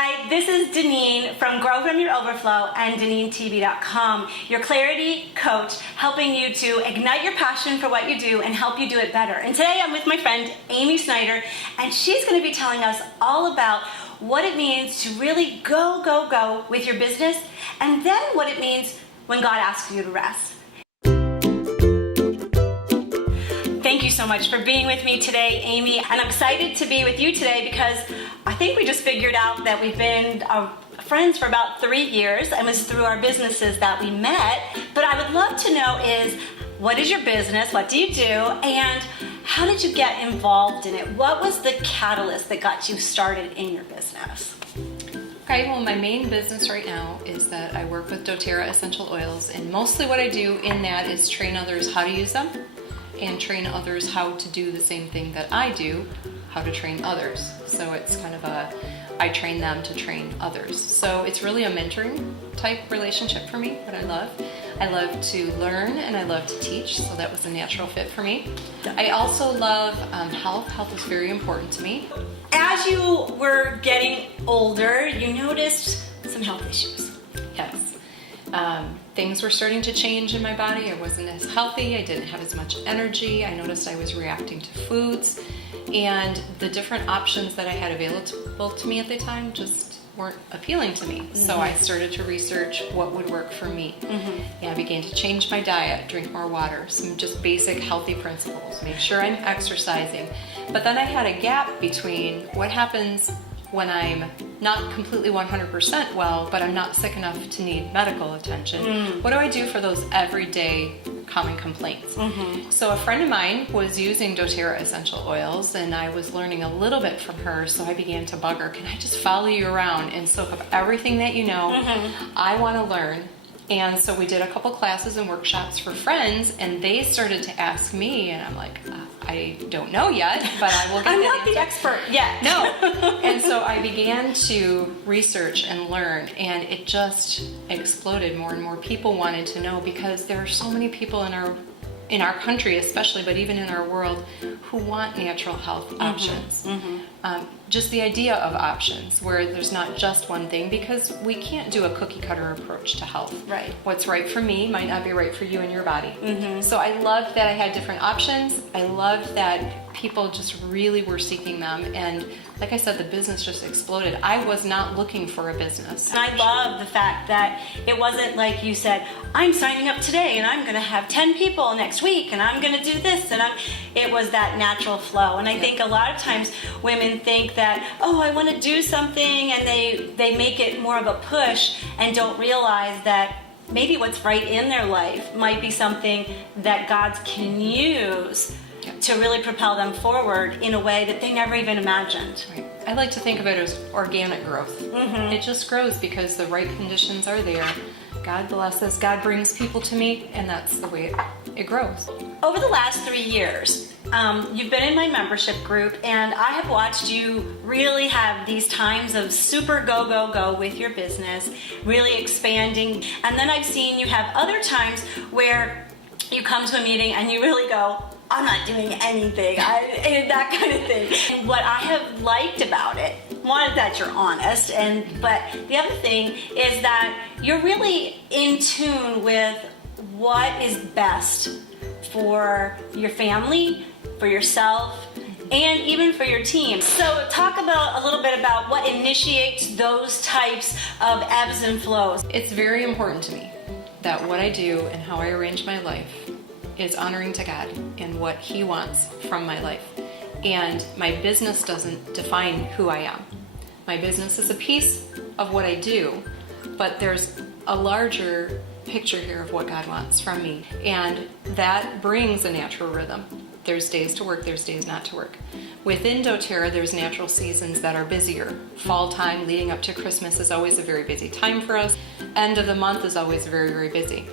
Hi, this is Deneen from Grow From Your Overflow and DeneenTB.com, your clarity coach, helping you to ignite your passion for what you do and help you do it better. And today I'm with my friend Amy Snyder, and she's going to be telling us all about what it means to really go with your business, and then what it means when God asks you to rest. Thank you so much for being with me today, Amy. And I'm excited to be with you today because I think we just figured out that we've been friends for about 3 years, and it was through our businesses that we met. But I would love to know is, what is your business? What do you do? And how did you get involved in it? What was the catalyst that got you started in your business? Okay, well, my main business right now is that I work with doTERRA essential oils, and mostly what I do in that is train others how to use them and train others how to do the same thing that I do, how to train others. So it's kind of I train them to train others. So it's really a mentoring type relationship for me that I love. I love to learn and I love to teach, so that was a natural fit for me. I also love health. Health is very important to me. As you were getting older, you noticed some health issues. Yes. Things were starting to change in my body. I wasn't as healthy. I didn't have as much energy. I noticed I was reacting to foods, and the different options that I had available to me at the time just weren't appealing to me. So I started to research what would work for me. And I began to change my diet, drink more water, some just basic healthy principles, make sure I'm exercising. But then I had a gap between what happens when I'm not completely 100% well, but I'm not sick enough to need medical attention. What do I do for those everyday common complaints? So a friend of mine was using doTERRA essential oils, and I was learning a little bit from her, so I began to bug her, can I just follow you around and soak up everything that you know? I want to learn. And so we did a couple classes and workshops for friends, and they started to ask me, and I'm like, I don't know yet, but I will get I'm that not the answer. expert yet. No. And so I began to research and learn, and it just exploded. More and more people wanted to know, because there are so many people in our country especially, but even in our world, who want natural health options. Just the idea of options where there's not just one thing, because we can't do a cookie cutter approach to health. Right. What's right for me might not be right for you and your body. So I loved that I had different options. I loved that people just really were seeking them, and like I said, the business just exploded. I was not looking for a business. And I love the fact that it wasn't like you said, I'm signing up today and I'm going to have 10 people next week and I'm going to do this, and it was that natural flow. And I think a lot of times women think that, oh, I want to do something, and they make it more of a push and don't realize that maybe what's right in their life might be something that God can use to really propel them forward in a way that they never even imagined. Right. I like to think of it as organic growth. It just grows because the right conditions are there. God blesses, God brings people to me, and that's the way it grows. Over the last 3 years, you've been in my membership group, and I have watched you really have these times of super go with your business, really expanding. And then I've seen you have other times where you come to a meeting and you really go, I'm not doing anything, and that kind of thing. And what I have liked about it, one is that you're honest, but the other thing is that you're really in tune with what is best for your family, for yourself, and even for your team. So talk about a little bit about what initiates those types of ebbs and flows. It's very important to me that what I do and how I arrange my life is honoring to God and what He wants from my life. And my business doesn't define who I am. My business is a piece of what I do, but there's a larger picture here of what God wants from me. And that brings a natural rhythm. There's days to work, there's days not to work. Within doTERRA, there's natural seasons that are busier. Fall time leading up to Christmas is always a very busy time for us. End of the month is always very busy.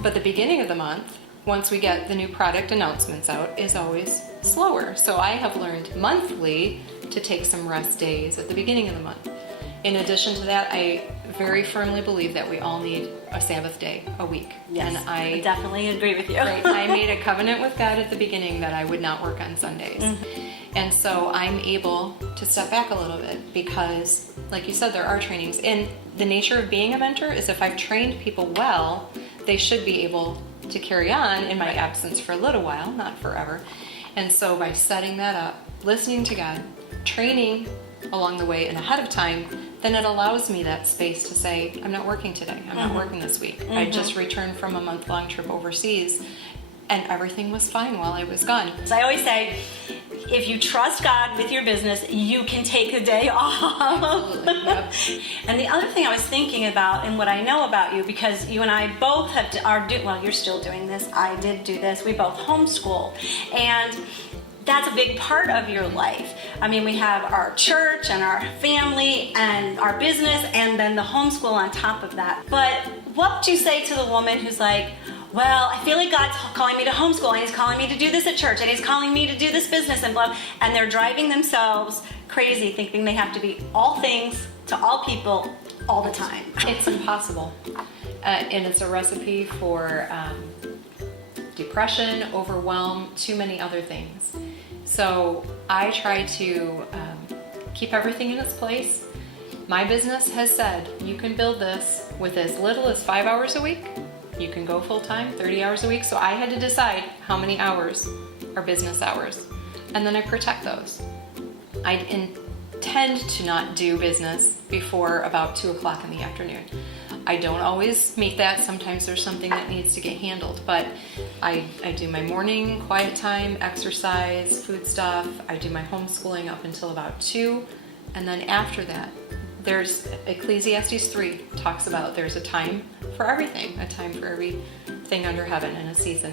But the beginning of the month, once we get the new product announcements out, is always slower. So I have learned monthly to take some rest days at the beginning of the month. In addition to that, I very firmly believe that we all need a Sabbath day a week. Yes, and I definitely agree with you. Right, I made a covenant with God at the beginning that I would not work on Sundays. And so I'm able to step back a little bit because, like you said, there are trainings. And the nature of being a mentor is if I've trained people well, they should be able to carry on in my absence for a little while, not forever. And so by setting that up, listening to God, training along the way and ahead of time, then it allows me that space to say, I'm not working today. I'm not working this week. I just returned from a month-long trip overseas and everything was fine while I was gone. So I always say, if you trust God with your business, you can take a day off. Absolutely. Yep. And the other thing I was thinking about, and what I know about you, because you and I both well, you're still doing this. I did do this. We both homeschool, and that's a big part of your life. I mean, we have our church and our family and our business, and then the homeschool on top of that. But what would you say to the woman who's like, well, I feel like God's calling me to homeschool, and He's calling me to do this at church, and He's calling me to do this business, and blah, and they're driving themselves crazy thinking they have to be all things to all people all the time. It's impossible. And it's a recipe for depression, overwhelm, too many other things. So I try to keep everything in its place. My business has said, you can build this with as little as 5 hours a week. You can go full-time, 30 hours a week. So I had to decide how many hours are business hours. And then I protect those. I intend to not do business before about 2 o'clock in the afternoon. I don't always meet that. Sometimes there's something that needs to get handled. But I do my morning quiet time, exercise, food stuff. I do my homeschooling up until about 2. And then after that, there's Ecclesiastes 3 talks about there's a time for everything, a time for everything under heaven and a season.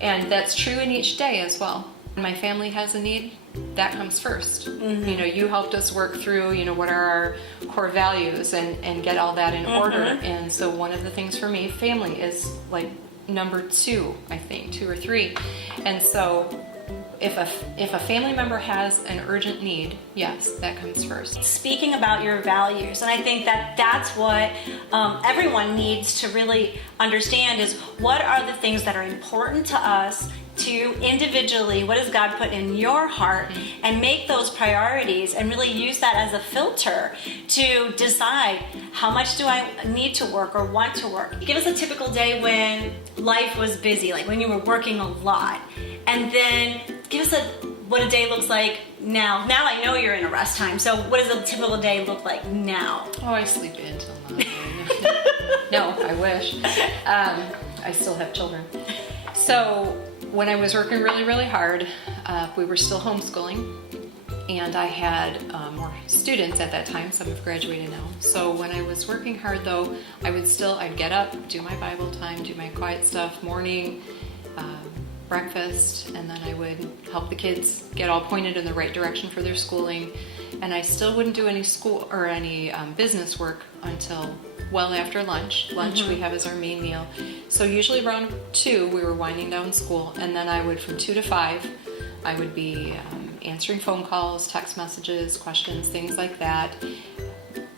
And that's true in each day as well. When my family has a need, that comes first. You know, you helped us work through, what are our core values and get all that in order. And so one of the things for me, family is like number 2, I think, 2 or 3. And so if a family member has an urgent need, yes, that comes first. Speaking about your values, and I think that that's what everyone needs to really understand is what are the things that are important to us to individually, what does God put in your heart, and make those priorities and really use that as a filter to decide how much do I need to work or want to work. Give us a typical day when life was busy, like when you were working a lot, and then give us what a day looks like now. Now I know you're in a rest time, so what does a typical day look like now? Oh, I sleep until 9. No, I wish. I still have children. So when I was working really, really hard, we were still homeschooling, and I had more students at that time. Some have graduated now. So when I was working hard, though, I'd get up, do my Bible time, do my quiet stuff, morning, breakfast, and then I would help the kids get all pointed in the right direction for their schooling. And I still wouldn't do any school or any business work until well after lunch. Lunch we have as our main meal. So usually around 2, we were winding down school, and then I would, from 2 to 5, I would be answering phone calls, text messages, questions, things like that,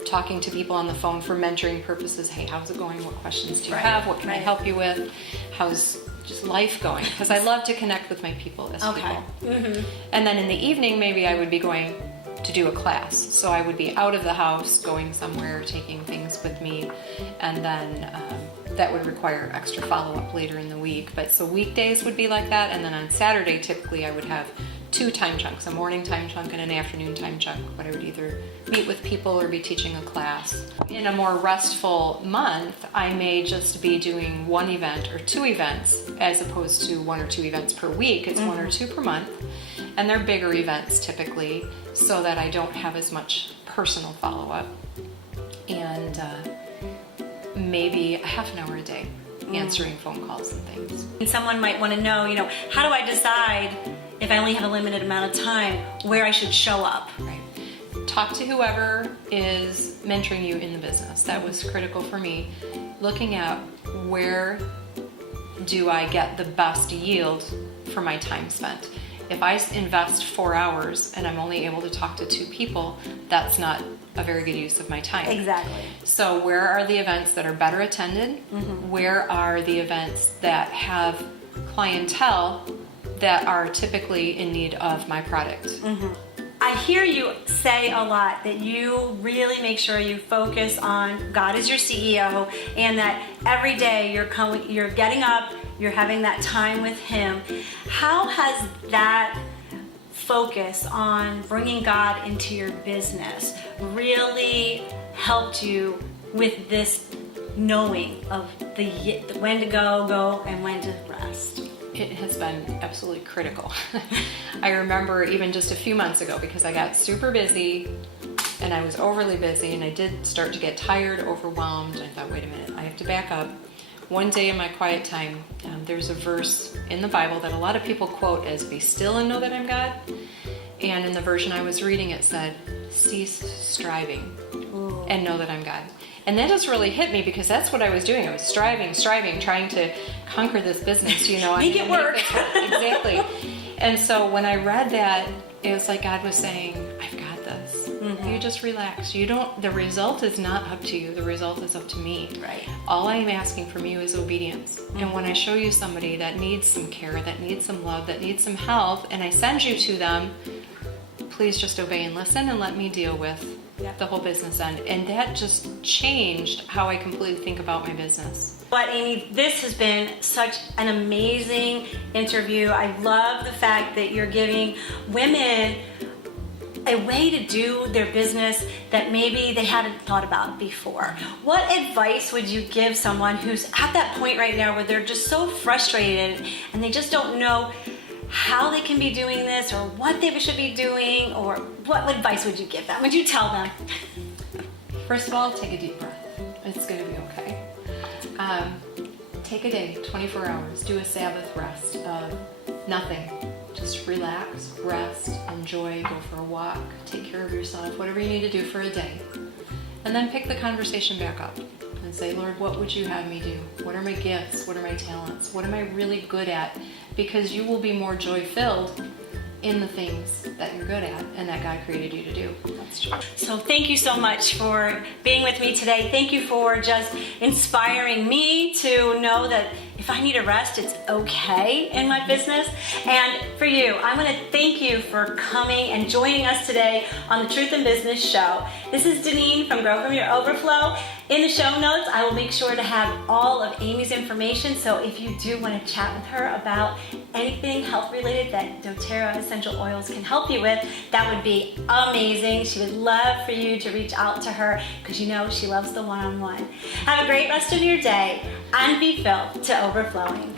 talking to people on the phone for mentoring purposes. Hey, how's it going? What questions do you have? What can I help you with? How's just life going? Because I love to connect with my people as people. And then in the evening, maybe I would be going to do a class. So I would be out of the house, going somewhere, taking things with me, and then that would require extra follow-up later in the week. But so weekdays would be like that, and then on Saturday, typically I would have 2 time chunks, a morning time chunk and an afternoon time chunk, but I would either meet with people or be teaching a class. In a more restful month, I may just be doing 1 event or 2 events as opposed to 1 or 2 events per week. It's 1 or 2 per month, and they're bigger events typically, so that I don't have as much personal follow-up. And maybe a half an hour a day answering phone calls and things. And someone might want to know, how do I decide if I only have a limited amount of time where I should show up? Right. Talk to whoever is mentoring you in the business. That was critical for me. Looking at where do I get the best yield for my time spent. If I invest 4 hours and I'm only able to talk to 2 people, that's not a very good use of my time. Exactly. So where are the events that are better attended? Where are the events that have clientele that are typically in need of my product? I I hear you say a lot that you really make sure you focus on God as your CEO, and that every day you're getting up, you're having that time with Him. How has that focus on bringing God into your business really helped you with this knowing of the when to go, and when to rest? It has been absolutely critical. I remember even just a few months ago, because I got super busy and I was overly busy, and I did start to get tired, overwhelmed. I thought, wait a minute, I have to back up. One day in my quiet time, there's a verse in the Bible that a lot of people quote as, "Be still and know that I'm God." And in the version I was reading, it said, "Cease striving and know that I'm God." And that just really hit me, because that's what I was doing. I was striving, trying to conquer this business, Make it work. Exactly. And so when I read that, it was like God was saying, I've got this. You just relax. The result is not up to you. The result is up to me. Right. All I'm asking from you is obedience. And when I show you somebody that needs some care, that needs some love, that needs some help, and I send you to them, please just obey and listen and let me deal with the whole business end. And that just changed how I completely think about my business. But Amy, this has been such an amazing interview. I love the fact that you're giving women a way to do their business that maybe they hadn't thought about before. What advice would you give someone who's at that point right now where they're just so frustrated and they just don't know how they can be doing this, or what they should be doing, or what advice would you give them? Would you tell them? First of all, take a deep breath. It's going to be okay. Take a day, 24 hours, do a Sabbath rest of nothing. Just relax, rest, enjoy, go for a walk, take care of yourself, whatever you need to do for a day. And then pick the conversation back up and say, Lord, what would you have me do? What are my gifts? What are my talents? What am I really good at? Because you will be more joy-filled in the things that you're good at and that God created you to do. That's true. So thank you so much for being with me today. Thank you for just inspiring me to know that if I need a rest, it's okay in my business. And for you, I want to thank you for coming and joining us today on the Truth in Business show. This is Deneen from Grow From Your Overflow. In the show notes, I will make sure to have all of Amy's information. So if you do want to chat with her about anything health related that doTERRA essential oils can help you with, that would be amazing. She would love for you to reach out to her, because you know she loves the one-on-one. Have a great rest of your day and be filled to overflowing.